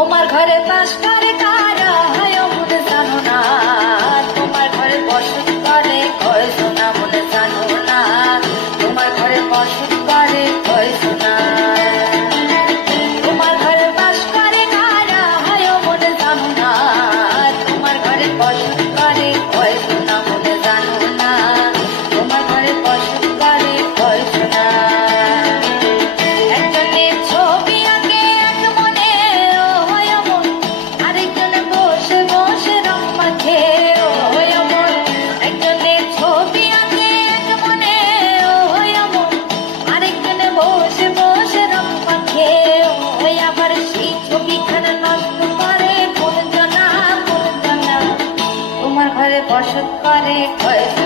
তোমার ঘরে পাশ করে কারা হয় মনে জানো না তোমার ঘরে বসত করে না মনে জানো না তোমার ঘরে বসত বসত করে কয়েক